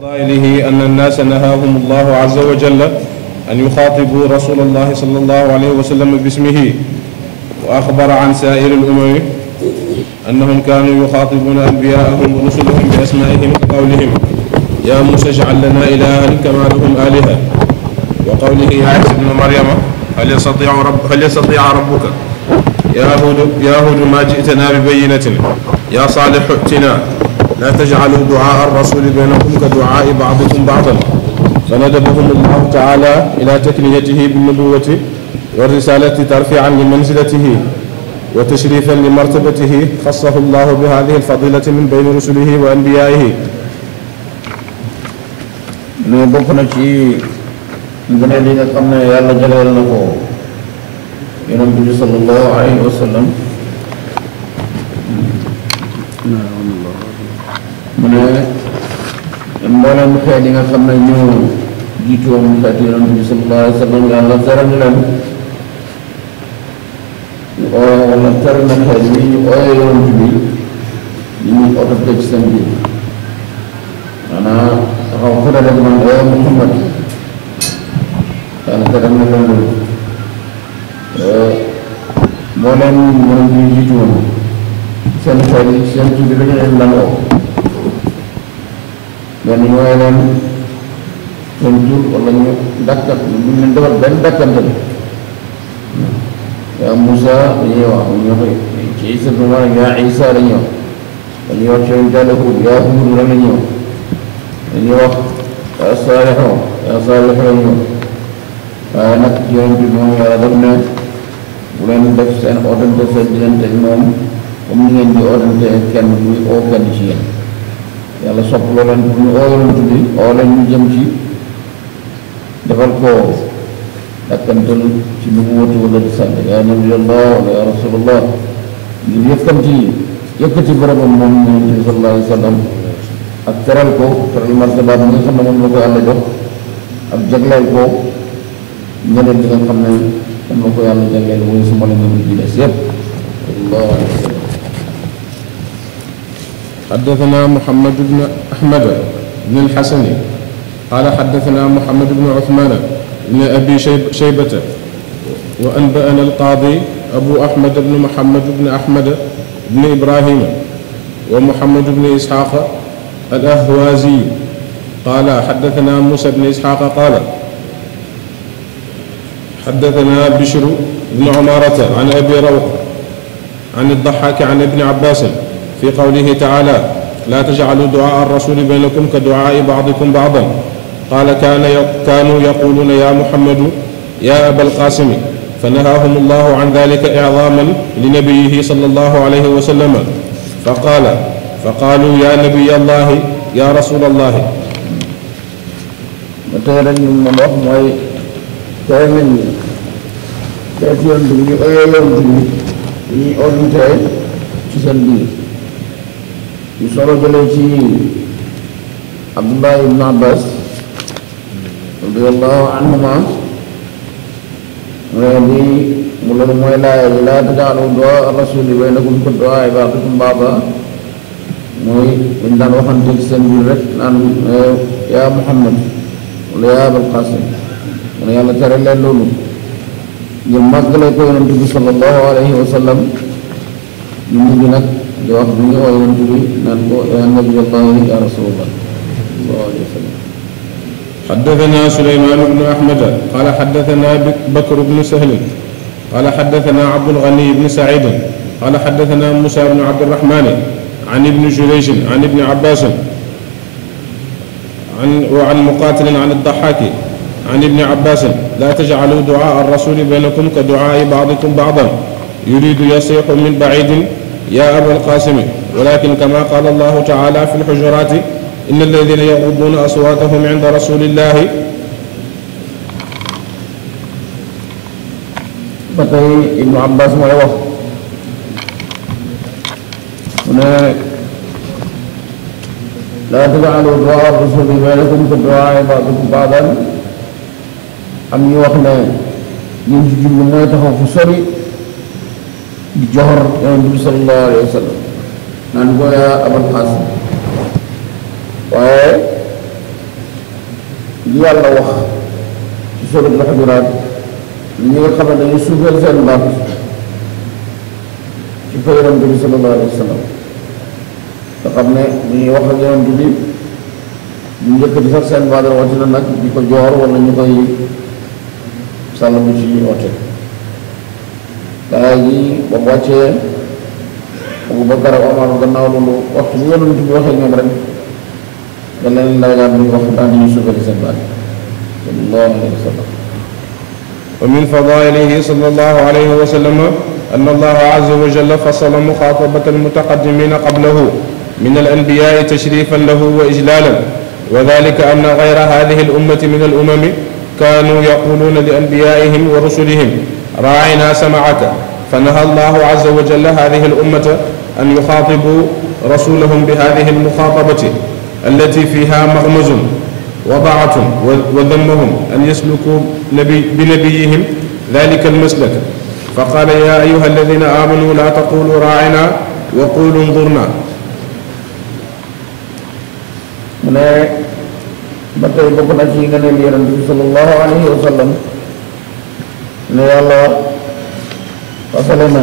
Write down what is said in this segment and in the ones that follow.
فضائله أن الناس نهاهم الله عز وجل أن يخاطبوا رسول الله صلى الله عليه وسلم باسمه، وأخبر عن سائر الأمم أنهم كانوا يخاطبون أنبياءهم ورسلهم بأسمائهم كقولهم يا موسى اجعل لنا إلها كما لهم آلهة، وقوله يا عيسى ابن مريم هل يستطيع ربك يا هود ما جئتنا ببينة يا صالح ائتنا لا تجعلوا دعاء الرسول بينكم كدعاء بعضكم بعضا، فندبهم الله تعالى إلى تكنيته بالنبوة والرسالة ترفيعا لمنزلته وتشريفا لمرتبته، خصه الله بهذه الفضيلة من بين رسله وأنبيائه. بokna ci ngene li nga xamne yalla jagal nako yonent bi sallallahu alayhi wa sallam mune mbolam xéet yi nga xamne ñoo jitu won xéet yonent bi sallallahu alayhi wa sallam yalla teral leen wala teral na xéet yi ñu oy yonent bi ñu oto ci seen bi ana taxaw fa rek man Muhammad yàlla teral na leen moo leen mën ñu jiitu woon seen xel yi seen tuuti dañu leen lan oo benn ñooy leen seen tur wala ñu dakkat ñu leen defal benn dakkante bi yaa Moussa dañuy wax ñu koy ci Isa bi maanaam yaa Isa dañuy wax dañuy wax ci Yàlla Huud yaa Huud la ñuy wax dañuy wax yaa Saalixu yaa Saalixu la ñuy wax waaye nag yonent bi moom yàlla def ne bu leen def seen ordante seen diggante moom comme ni ngeen di ordante kenn muy oo kenn ci yéen yàlla sopp loo leen pour ñu oo yonent bi oo leen ñu jëm ci defal ko dakkantal ci nubuwwatu wala risala yaa nabiyallah wala yaa rasulallah ngir yëkkati barabam moom yonent bi sallallahu alayhi wa sallam ak teral ko teral martabaat bi nga xam ne moom la ko yàlla jox ak jagleel ko ñeneen ñi nga xam ne am na ko yàlla jagleel mooy suma la ñoom ji des yëpp sallallahu alayhi wa sallam. حدثنا محمد بن أحمد بن الحسن قال حدثنا محمد بن عثمان بن أبي شيبة وأنبأنا القاضي أبو أحمد بن محمد بن أحمد بن إبراهيم ومحمد بن إسحاق الأهوازي قال حدثنا موسى بن إسحاق قال حدثنا بشر بن عمارة عن أبي روح عن الضحاك عن ابن عباس في قوله تعالى لا تجعلوا دعاء الرسول بينكم كدعاء بعضكم بعضا قال كانوا يقولون يا محمد يا أبا القاسم فنهاهم الله عن ذلك إعظاما لنبيه صلى الله عليه وسلم فقالوا يا نبي الله يا رسول الله. tey nañ tey ci yoon bi ñu oyee yoon bi ñuy orienté ci seen biir ñu solo jëlee ci Abdullah ibn Abbas radiyallahu anhuma mu loolu mooy laaya yi laa taj'alu du'aa rasuli baynakum ka du'aa ba'dikum ba'dan mooy dañ daan waxante ci seen biir rek naan yaa Muhammad wala yaa Abal Qasim kon yàlla tere leen loolu ngir màggale ko yonent bi sallallahu alayhi wa sallam ñu mujj nag di wax bu ñu oo yonent bi naan ko yaa nabiyallahi ya rasulallah sallallahu alayhi wa sallam. حدثنا سليمان بن أحمد قال حدثنا بكر بن سهل قال حدثنا عبد الغني بن سعيد قال حدثنا موسى بن عبد الرحمن عن ابن جريج عن ابن عباس وعن مقاتل عن الضحاك عن ابن عباس لا تجعلوا دعاء الرسول بينكم كدعاء بعضكم بعضا يريد يصيح من بعيد يا أبا القاسم ولكن كما قال الله تعالى في الحجرات إن الذين يغضون أصواتهم عند رسول الله. batay Ibnu Abbas mooy wax mu ne laa taj'aluu du'aa ar-rasuuli baynakum ka-du'aa'i ba'dikum ba'dan am ñu wax ne ñun ci jublu mooy taxaw fu sori di joxor yonent bi sallallahu alayhi wa sallam naan ko yaa Abal Qaasim waaye li yàlla wax ci suuratul Hujuraat ñi nga xam ne dañuy suufeel seen baat ci fa Yonent bi sallallahu alayhi wa sallam nga xam ne bu ñuy wax ak Yonent bi ñu njëkkati sax seen baat rawatina nag di ko joor wala ñu koy sàll bu ci oote daa yi ba mu wàccee Abu Bakar ak Omar gannaaw loolu waxtu bu Yonent bi waxee ñoom rek dañ leen laajaat bu ñu wax daal di ñu suufeel seen baat sallallahu alayhi wa sallam. ومن فضائله صلى الله عليه وسلم أن الله عز وجل فصل مخاطبة المتقدمين قبله من الأنبياء تشريفا له وإجلالا وذلك أن غير هذه الأمة من الأمم كانوا يقولون لأنبيائهم ورسلهم راعنا سمعك فنهى الله عز وجل هذه الأمة أن يخاطبوا رسولهم بهذه المخاطبة التي فيها مغمز وضعة وذمهم أن يسلكوا بنبيهم ذلك المسلك فقال يا أيها الذين آمنوا لا تقولوا راعنا وقولوا انظرنا. mu ne ba tey bokk na ci nga ne Yonent bi sallallahu alayhi wa sallam ne yàlla fasale na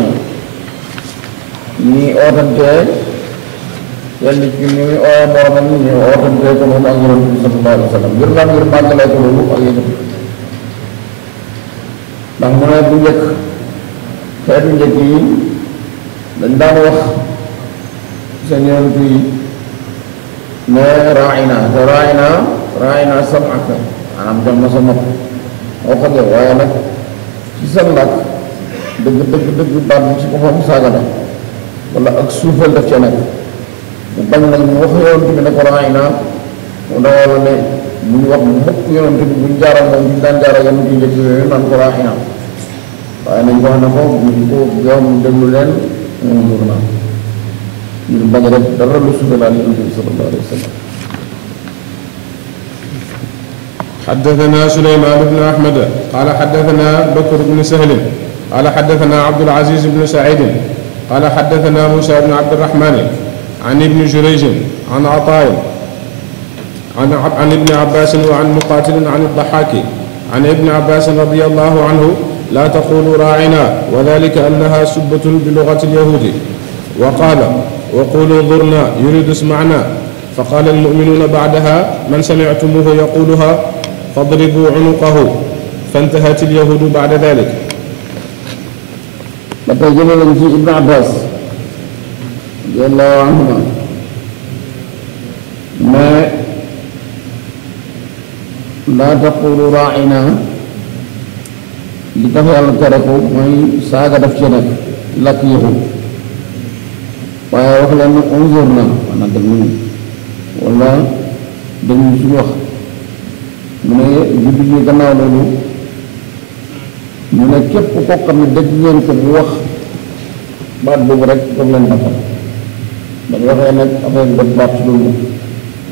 ñi ootantee yenn ci ñu muy ooye moromam ñu ootantee ko moom ak Yonent bi sallallahu alayhi wa sallam ngir lan ngir màggalee ko loolu ak yëkkati ndax mu ne bu njëkk xeetu njëkk yi dañ daan wax seen yonent yi ne raayna te raayna sam'aka maanaam jox na sa nopp moo ko def waaye nag ci sa làkk dëgg baat bi ci boppam saaga la wala ak suufal def ca nekk mu bañ nag mu wax yonent bi ne ko raayna mu dawala ne bu ñu wax mukk yonent bi buñ jaaral moom buñ daan jaaral yonent yi njëkk yooyu naan ko raayna waaye nañ ko wax ne ko buñ ko yow mu déglu leen moom jur naa ngir bañ a def dara lu suufalaal yonent bi sallallahu alayhi wa sallam. حدثنا سليمان بن أحمد قال حدثنا بكر بن سهل قال حدثنا عبد العزيز بن سعيد قال حدثنا موسى بن عبد الرحمن عن ابن جريج عن عطاء عن ابن عباس وعن مقاتل عن الضحاك عن ابن عباس رضي الله عنه لا تقولوا راعنا وذلك أنها سبة بلغة اليهود وقال وقولوا انظرنا يريد اسمعنا فقال المؤمنون بعدها من سمعتموه يقولها فاضربوا عنقه فانتهت اليهود بعد ذلك. لقد جمع ابن عباس رضي الله عنهما ما لا تقولوا راعنا li tax yàlla tere ko mooy saaga daf ci nekk lakk yëfu waaye wax leen ne unzur na maanaam déglu wala déglu suñu wax mu ne jullit ñi gannaaw loolu mu ne képp koo xam ne dégg ngeen ko bu wax baat boobu rek daf leen batal dañ waxee nag affaire def baat ci loolu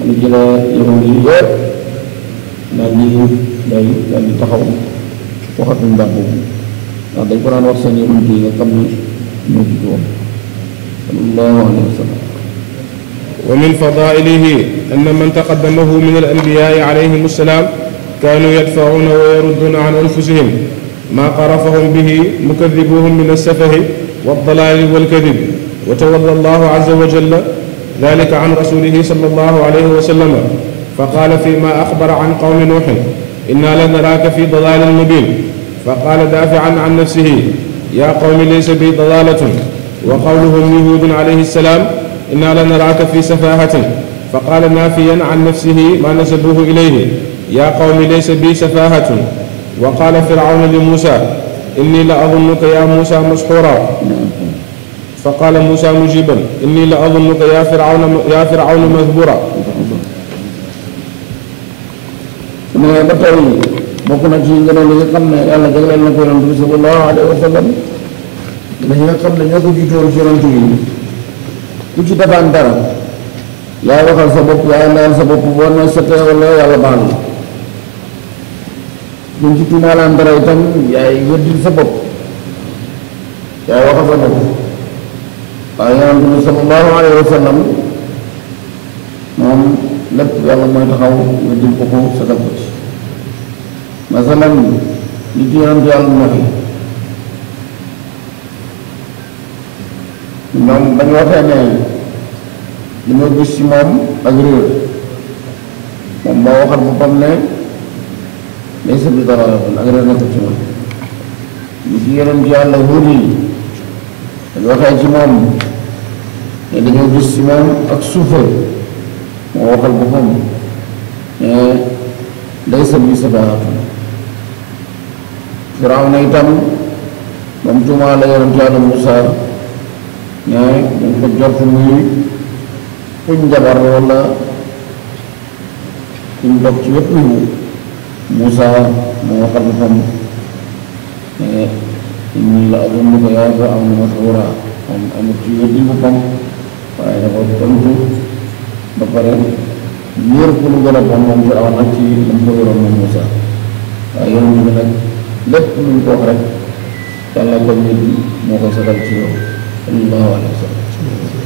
mu jëlee yëfu yi yëpp daal di taxaw waxatuñ baat boobu ndax dañ ko daan wax seen yonent yi nga xam ne ñoo jiitu woon sallallahu alayhi wa sallam. ومن فضائله أن من تقدمه من الأنبياء عليهم السلام كانوا يدفعون ويردون عن أنفسهم ما قرفهم به مكذبوهم من السفه والضلال والكذب وتولى الله عز وجل ذلك عن رسوله صلى الله عليه وسلم فقال فيما أخبر عن قوم نوح إنا لنراك في ضلال مبين فقال دافعا عن نفسه يا قوم ليس بي ضلالة وقولهم لهود عليه السلام إنا لنراك في سفاهة فقال نافيا عن نفسه ما نسبوه إليه يا قوم ليس بي سفاهة وقال فرعون لموسى إني لأظنك يا موسى مسحورا فقال موسى مجيبا إني لأظنك يا فرعون مذبورا. mais ba tey bokk na ci ngëneel li nga xam ne yàlla jagleel na ko yonent bi sallallahu alayhi wa sallam dañ nga xam ne ñoo ko jiitoon ci yonent yi ku ci defaan dara yaay waxal sa bopp yaay layal sa bopp boo ne setee wala yàlla baal la buñ ci tuumaalaan dara itam yaay weddil sa bopp yaay waxal sa bopp waaye yonent bi sallallahu alayhi wa sallam moom lépp yàlla mooy taxaw weddil ko ko sagal ko ci masalan li ci yonent yàlla waxi ñoom dañu waxee ne li ma gis ci moom ak réer moom moo waxal boppam ne laysa bi dalaalatin ak réer nekkul ci moom li ci yonent yàlla Huud yi dañu waxee ci moom ne dañoo gis ci moom ak suufe moo waxal boppam ne laysa bi safahatun Firawna itam ba mu tuumaale yonent yàlla Muusaa ne dañ ko jort muy kuñ jabar wala kuñ dog ci wépp yiw Muusaa moo waxal boppam ne inni la azunnuka yaa Firawna masbuuraa moom amul ci weddi boppam waaye dafa tontu ba pare yéer ku lu gën a bon moom Firawna ci la mu ko yoroon moom Muusaa waaye yonent bi nag lépp luñ ko wax rek yàlla ko weddi moo koy sagal ci yow sallallahu alayhi wa sallam